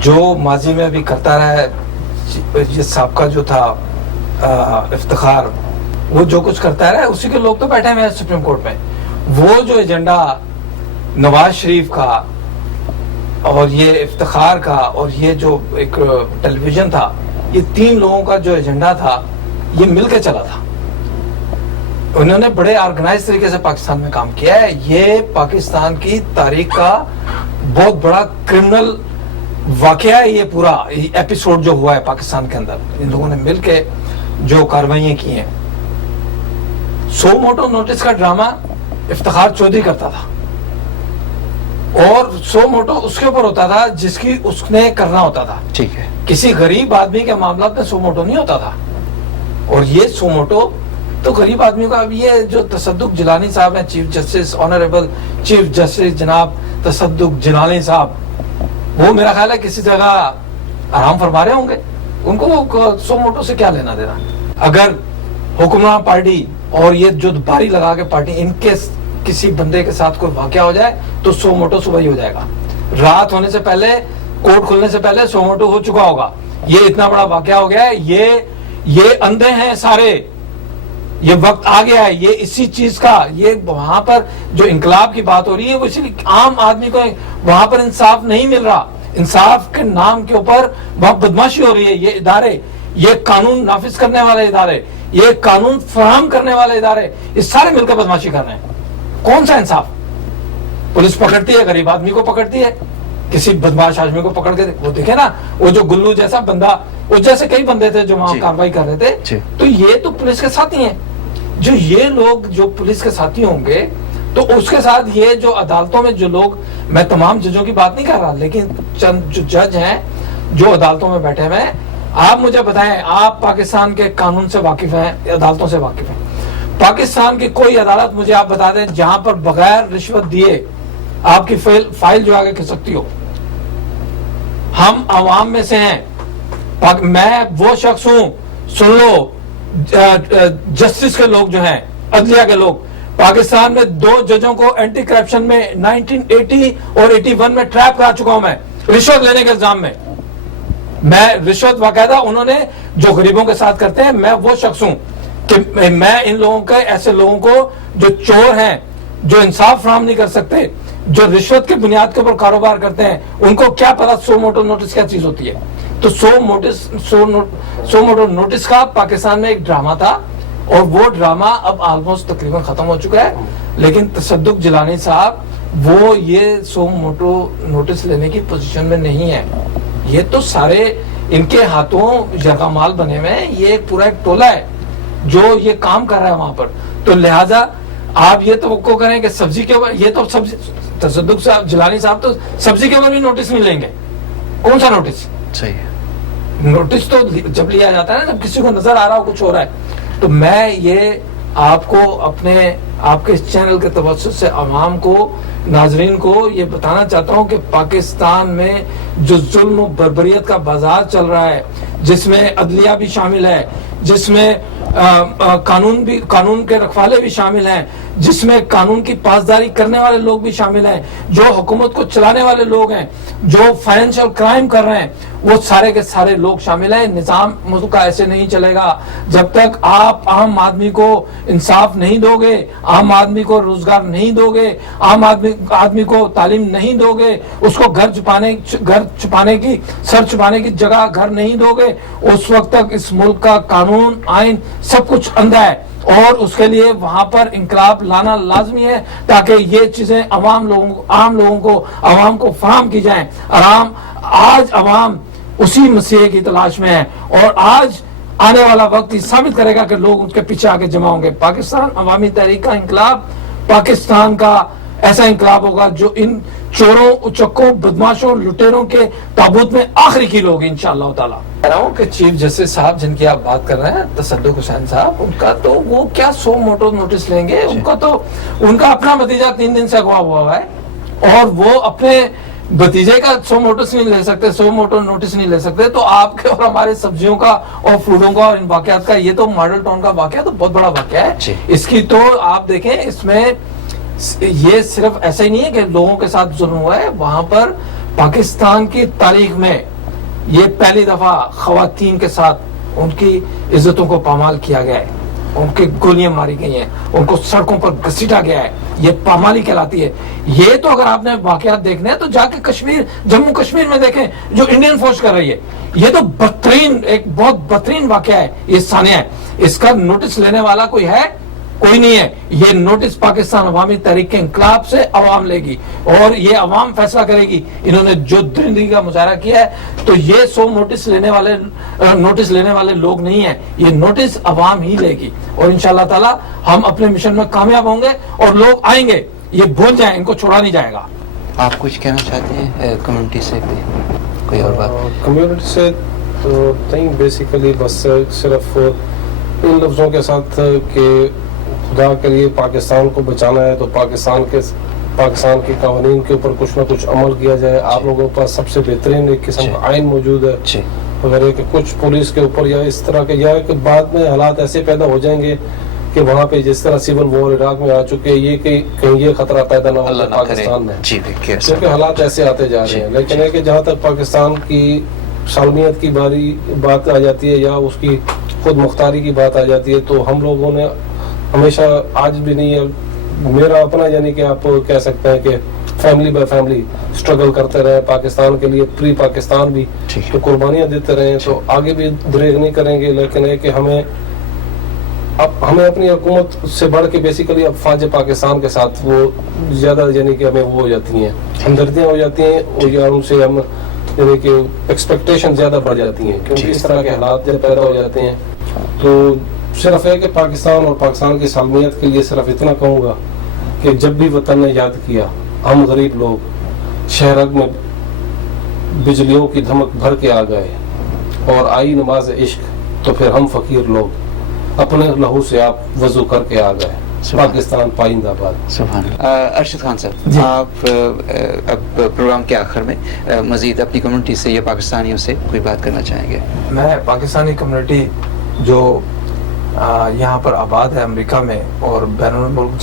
جو ماضی میں بھی کرتا رہا ہے یہ سابقہ جو تھا افتخار، وہ جو کچھ کرتا رہا ہے اسی کے لوگ تو بیٹھے ہوئے ہیں سپریم کورٹ میں. وہ جو ایجنڈا نواز شریف کا اور یہ افتخار کا اور یہ جو ایک ٹیلی ویژن تھا، یہ 3 لوگوں کا جو ایجنڈا تھا یہ مل کے چلا تھا. انہوں نے بڑے آرگنائز طریقے سے پاکستان میں کام کیا ہے. یہ پاکستان کی تاریخ کا بہت بڑا کرمنل واقعہ ہے. یہ پورا ایپیسوڈ جو ہوا ہے پاکستان کے اندر، ان لوگوں نے مل کے جو کاروائیاں کی ہیں. سو موٹو نوٹس کا ڈرامہ افتخار چودھری کرتا تھا، اور سو موٹو اس کے اوپر ہوتا تھا جس کی اس نے کرنا ہوتا تھا. ٹھیک ہے. کسی غریب آدمی کے معاملات میں سو موٹو نہیں ہوتا تھا. اور یہ سو موٹو تو غریب آدمی کا. اب یہ جو تصدق جیلانی صاحب ہیں، chief justice, honourable chief justice جناب تصدق جیلانی صاحب، وہ میرا خیال ہے کسی جگہ آرام فرما رہے ہوں گے. ان کو سو موٹو سے کیا لینا دینا. اگر حکمراں پارٹی اور یہ جو باری لگا کے پارٹی، ان کے کسی بندے کے ساتھ کوئی واقعہ ہو جائے تو سو موٹو صبح ہی ہو جائے گا. رات ہونے سے پہلے، کورٹ کھلنے سے پہلے سو موٹو ہو چکا ہوگا. یہ اتنا بڑا واقعہ ہو گیا ہے. یہ اندھے ہیں سارے. یہ وقت آ گیا ہے. یہ اسی چیز کا، یہ وہاں پر جو انقلاب کی بات ہو رہی ہے وہ اسی لیے عام آدمی کو وہاں پر انصاف نہیں مل رہا. انصاف کے نام کے اوپر وہاں بدماشی ہو رہی ہے. یہ ادارے، یہ قانون نافذ کرنے والے ادارے، یہ قانون فراہم کرنے والے ادارے، یہ سارے مل کر بدماشی کر رہے ہیں. کون سا انصاف؟ پولیس پکڑتی ہے غریب آدمی کو، پکڑتی ہے کسی بدماش آدمی کو پکڑ کے. وہ دیکھیں نا، وہ جو گلو جیسا بندہ، وہ جیسے کئی بندے تھے جو وہاں کاروائی کر رہے تھے. تو یہ تو پولیس کے ساتھی ہیں. جو یہ لوگ جو پولیس کے ساتھی ہوں گے تو اس کے ساتھ یہ جو عدالتوں میں جو لوگ، میں تمام ججوں کی بات نہیں کر رہا، لیکن چند جو جج ہیں جو عدالتوں میں بیٹھے ہوئے ہیں، آپ مجھے بتائیں، آپ پاکستان کے قانون سے واقف ہیں، عدالتوں سے واقف ہیں؟ پاکستان کی کوئی عدالت مجھے آپ بتا دیں جہاں پر بغیر رشوت دیے آپ کی فائل جو آگے کھل سکتی ہو. ہم عوام میں سے ہیں. میں وہ شخص ہوں، سن لو، جسٹس کے لوگ جو ہیں، عدلیہ کے لوگ، پاکستان میں 2 ججوں کو اینٹی کرپشن میں 1980 اور 81 میں ٹریپ کرا چکا ہوں میں، رشوت لینے کے الزام میں. میں رشوت باقاعدہ انہوں نے جو غریبوں کے ساتھ کرتے ہیں، میں وہ شخص ہوں کہ میں ان لوگوں کے، ایسے لوگوں کو جو چور ہیں، جو انصاف فراہم نہیں کر سکتے، جو رشوت کی بنیاد کے اوپر کاروبار کرتے ہیں، ان کو کیا پتا سو موٹو نوٹس کیا چیز ہوتی ہے. تو سو موٹو نوٹس کا پاکستان میں ایک ڈرامہ تھا، اور وہ ڈرامہ اب آلموسٹ تقریباً ختم ہو چکا ہے. لیکن تصدق جیلانی صاحب وہ یہ سو موٹو نوٹس لینے کی پوزیشن میں نہیں ہے. یہ تو سارے ان کے ہاتھوں یرغمال بنے ہوئے ہیں. یہ پورا ایک ٹولہ ہے جو یہ کام کر رہا ہے وہاں پر. تو لہٰذا آپ یہ توقع کریں کہ سبزی کے اوپر، یہ تو سبزی، تصدق صاحب جیلانی صاحب تو سبزی کے اوپر بھی نوٹس نہیں لیں گے. کون سا نوٹس؟ صحیح ہے. نوٹس تو جب لیا جاتا ہے نا، جب کسی کو نظر آ رہا ہو کچھ ہو رہا ہے. تو میں یہ آپ کو آپ کے اس چینل کے توسط سے عوام کو، ناظرین کو یہ بتانا چاہتا ہوں کہ پاکستان میں جو ظلم و بربریت کا بازار چل رہا ہے، جس میں عدلیہ بھی شامل ہے، جس میں قانون کے رکھوالے بھی شامل ہیں، جس میں قانون کی پاسداری کرنے والے لوگ بھی شامل ہیں، جو حکومت کو چلانے والے لوگ ہیں، جو فائنینشل کرائم کر رہے ہیں، وہ سارے کے سارے لوگ شامل ہیں. نظام ملک کا ایسے نہیں چلے گا جب تک آپ عام آدمی کو انصاف نہیں دو گے، عام آدمی کو روزگار نہیں دو گے، عام آدمی کو تعلیم نہیں دو گے، اس کو گھر چھپانے کی، سر چھپانے کی جگہ گھر نہیں دو گے. اس وقت تک اس ملک کا قانون، آئین سب کچھ اندھا ہے. اور اس کے لیے وہاں پر انقلاب لانا لازمی ہے تاکہ یہ چیزیں عام لوگوں کو، عوام کو فراہم کی جائیں. آج عوام اسی مسیح کی تلاش میں ہے، اور آج آنے والا وقت یہ ثابت کرے گا کہ لوگ ان کے پیچھے آگے جمع ہوں گے. پاکستان عوامی تحریک کا انقلاب پاکستان کا ایسا انقلاب ہوگا جو ان چوروں، اچکوں، بدماشوں، لٹیروں کے تابوت میں آخری کیل ہوگی انشاءاللہ تعالیٰ. کہہ رہا ہوں کہ چیف جسٹس صاحب جن کی آپ بات کر رہے ہیں، تصدق حسین صاحب، ان کا تو وہ کیا سو موٹو نوٹس لیں گے. ان کا اپنا بھتیجا 3 دن سے اغوا ہوا ہے، اور وہ اپنے بھتیجے کا سو موٹس نہیں لے سکتے، سو موٹو نوٹس نہیں لے سکتے. تو آپ کے اور ہمارے سبزیوں کا اور فروٹوں کا اور ان واقعات کا، یہ تو ماڈل ٹاؤن کا واقعہ تو بہت بڑا واقعہ ہے. اس کی تو آپ دیکھیں، اس میں یہ صرف ایسا ہی نہیں ہے کہ لوگوں کے ساتھ ظلم ہوا ہے، وہاں پر پاکستان کی تاریخ میں یہ پہلی دفعہ خواتین کے ساتھ ان کی عزتوں کو پامال کیا گیا ہے, ان کی گولیاں ماری گئی ہیں, ان کو سڑکوں پر گھسیٹا گیا ہے, یہ پامالی کہلاتی ہے. یہ تو اگر آپ نے واقعات دیکھنے ہیں تو جا کے کشمیر, جموں کشمیر میں دیکھیں جو انڈین فوج کر رہی ہے. یہ تو بدترین, ایک بہت بدترین واقعہ ہے, یہ ثانیہ ہے. اس کا نوٹس لینے والا کوئی ہے؟ کوئی نہیں ہے. یہ نوٹس پاکستان عوامی تحریک انقلاب سے عوام لے گی اور یہ عوام فیصلہ کرے گی. انہوں نے جو درندگی کا مظاہرہ کیا ہے تو یہ 100 نوٹس لینے والے لوگ نہیں ہیں, یہ نوٹس عوام ہی لے گی. اور انشاءاللہ تعالی ہم اپنے مشن میں کامیاب ہوں گے اور لوگ آئیں گے, یہ بھول جائیں, ان کو چھوڑا نہیں جائے گا. آپ کچھ کہنا چاہتے ہیں کمیونٹی سے کوئی اور بات؟ کمیونٹی سے تو نہیں, بیسیکلی بس صرف ان لفظوں کے ساتھ کہ خدا کے لیے پاکستان کو بچانا ہے تو پاکستان کے قوانین کے اوپر کچھ نہ کچھ عمل کیا جائے. آپ لوگوں کے پاس سب سے بہترین ایک قسم کا آئین موجود ہے. اگر کہ کچھ پولیس کے اوپر یا اس طرح کے, یا کہ بعد میں حالات ایسے پیدا ہو جائیں گے کہ وہاں پہ جس طرح سول وار عراق میں آ چکے, یہ کہ کہیں یہ خطرہ پیدا نہ ہو پاکستان میں, کیونکہ حالات ایسے آتے جا رہے ہیں. لیکن ہے کہ جہاں تک پاکستان کی سالمیت کی بات آ جاتی ہے یا اس کی خود مختاری کی بات آ جاتی ہے تو ہم لوگوں نے ہمیشہ, آج بھی نہیں ہے, میرا اپنا یعنی کہ آپ کہہ سکتے ہیں کہ فیملی بائی فیملی اسٹرگل کرتے رہے پاکستان کے لیے, پری پاکستان بھی تو قربانیاں دیتے رہے, تو آگے بھی دریغ نہیں کریں گے. لیکن ہے کہ ہمیں اپنی حکومت سے بڑھ کے بیسیکلی افواج پاکستان کے ساتھ وہ زیادہ یعنی کہ ہمیں وہ ہو جاتی ہیں, ہمدردیاں ہو جاتی ہیں, یا ان سے ہم یعنی کہ ایکسپیکٹیشن زیادہ بڑھ جاتی ہیں, کیونکہ اس طرح کے حالات جب پیدا ہو جاتے ہیں. تو صرف ہے کہ پاکستان اور پاکستان کی سالمیت کے لیے صرف اتنا کہوں گا کہ جب بھی وطن نے یاد کیا, ہم غریب لوگ شہر میں بجلیوں کی دھمک بھر کے آ گئے اور آئی نماز عشق, تو پھر ہم فقیر لوگ اپنے لہو سے آپ وضو کر کے آ گئے. پاکستان پائندہ باد. سبحان اللہ. ارشد خان صاحب, آپ اب پروگرام کے آخر میں مزید اپنی کمیونٹی سے یا پاکستانیوں سے کوئی بات کرنا چاہیں گے؟ میں پاکستانی کمیونٹی جو یہاں پر آباد ہے امریکہ میں اور بین الملک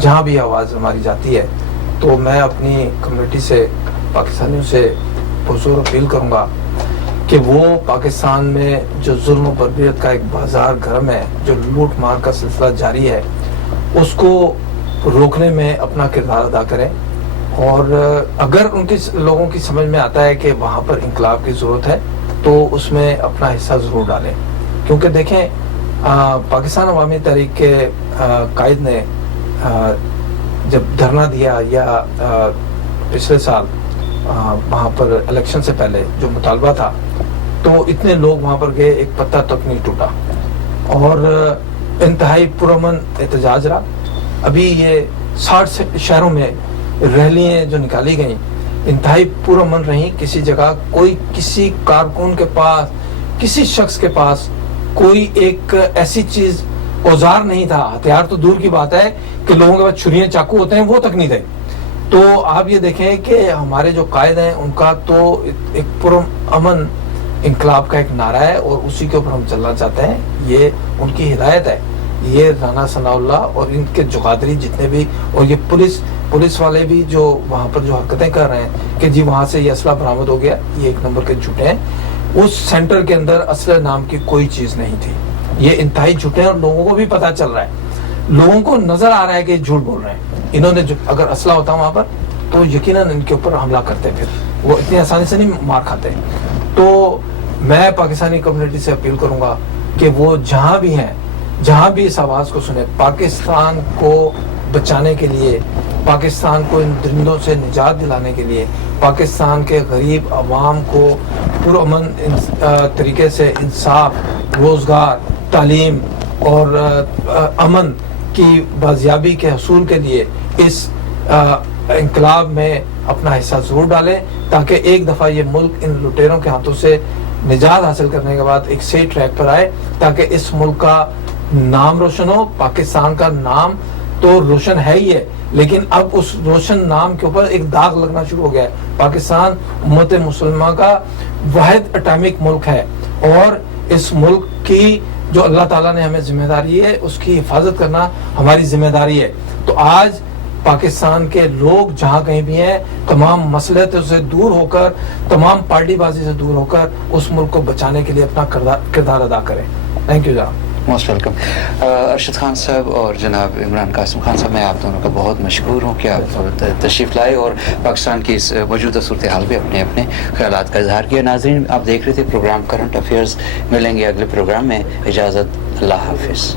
جہاں بھی آواز ہماری جاتی ہے, تو میں اپنی کمیونٹی سے, پاکستانیوں سے پرزور اپیل کروں گا کہ وہ پاکستان میں جو ظلم و بربریت کا ایک بازار گرم ہے, جو لوٹ مار کا سلسلہ جاری ہے, اس کو روکنے میں اپنا کردار ادا کریں. اور اگر ان کی لوگوں کی سمجھ میں آتا ہے کہ وہاں پر انقلاب کی ضرورت ہے تو اس میں اپنا حصہ ضرور ڈالیں. کیونکہ دیکھیں, پاکستان عوامی تحریک کے قائد نے جب دھرنا دیا یا پچھلے سال وہاں پر الیکشن سے پہلے جو مطالبہ تھا, تو اتنے لوگ وہاں پر گئے, ایک پتہ تک نہیں ٹوٹا اور انتہائی پرامن احتجاج رہا. ابھی یہ 60 شہروں میں ریلیاں جو نکالی گئیں انتہائی پرامن رہیں. کسی جگہ کوئی, کسی کارکن کے پاس, کسی شخص کے پاس کوئی ایک ایسی چیز, اوزار نہیں تھا. ہتھیار تو دور کی بات ہے کہ لوگوں کے پاس چھریاں چاقو ہوتے ہیں, وہ تک نہیں تھے. تو آپ یہ دیکھیں کہ ہمارے جو قائد ہیں ان کا تو ایک پرامن انقلاب کا ایک نعرہ ہے اور اسی کے اوپر ہم چلنا چاہتے ہیں. یہ ان کی ہدایت ہے. یہ رانا ثناء اللہ اور ان کے جغادری جتنے بھی, اور یہ پولیس والے بھی جو وہاں پر جو حرکتیں کر رہے ہیں کہ جی وہاں سے یہ اسلحہ برآمد ہو گیا, یہ ایک نمبر کے جھوٹے ہیں. اس سینٹر کے اندر اسلحہ نام کی کوئی چیز نہیں تھی. یہ انتہائی جھوٹے ہیں اور لوگوں کو بھی پتہ چل رہا ہے, لوگوں کو نظر آ رہا ہے کہ یہ جھوٹ بول رہے ہیں. انہوں نے اگر اسلحہ ہوتا وہاں پر تو یقیناً ان کے اوپر حملہ کرتے, پھر وہ اتنی آسانی سے نہیں مار کھاتے. تو میں پاکستانی کمیونٹی سے اپیل کروں گا کہ وہ جہاں بھی ہیں, جہاں بھی اس آواز کو سنیں, پاکستان کو بچانے کے لیے, پاکستان کو ان درندوں سے نجات دلانے کے لیے, پاکستان کے غریب عوام کو پرامن طریقے سے انصاف, روزگار, تعلیم اور امن کی بازیابی کے حصول کے لیے اس انقلاب میں اپنا حصہ ضرور ڈالیں, تاکہ ایک دفعہ یہ ملک ان لٹیروں کے ہاتھوں سے نجات حاصل کرنے کے بعد ایک صحیح ٹریک پر آئے, تاکہ اس ملک کا نام روشن ہو. پاکستان کا نام تو روشن ہے ہی ہے, لیکن اب اس روشن نام کے اوپر ایک داغ لگنا شروع ہو گیا ہے. پاکستان امت مسلمہ کا واحد اٹامک ملک ہے اور اس ملک کی جو اللہ تعالیٰ نے ہمیں ذمہ داری ہے اس کی حفاظت کرنا ہماری ذمہ داری ہے. تو آج پاکستان کے لوگ جہاں کہیں بھی ہیں تمام مصلحتوں سے دور ہو کر, تمام پارٹی بازی سے دور ہو کر اس ملک کو بچانے کے لیے اپنا کردار ادا کریں. تھینک یو جناب. Most welcome. ارشد خان صاحب اور جناب عمران قاسم خان صاحب, میں آپ دونوں کا بہت مشکور ہوں کہ آپ تشریف لائے اور پاکستان کی اس موجودہ صورتحال پہ اپنے اپنے خیالات کا اظہار کیا. ناظرین, آپ دیکھ رہے تھے پروگرام کرنٹ افیئرز. ملیں گے اگلے پروگرام میں. اجازت, اللہ حافظ.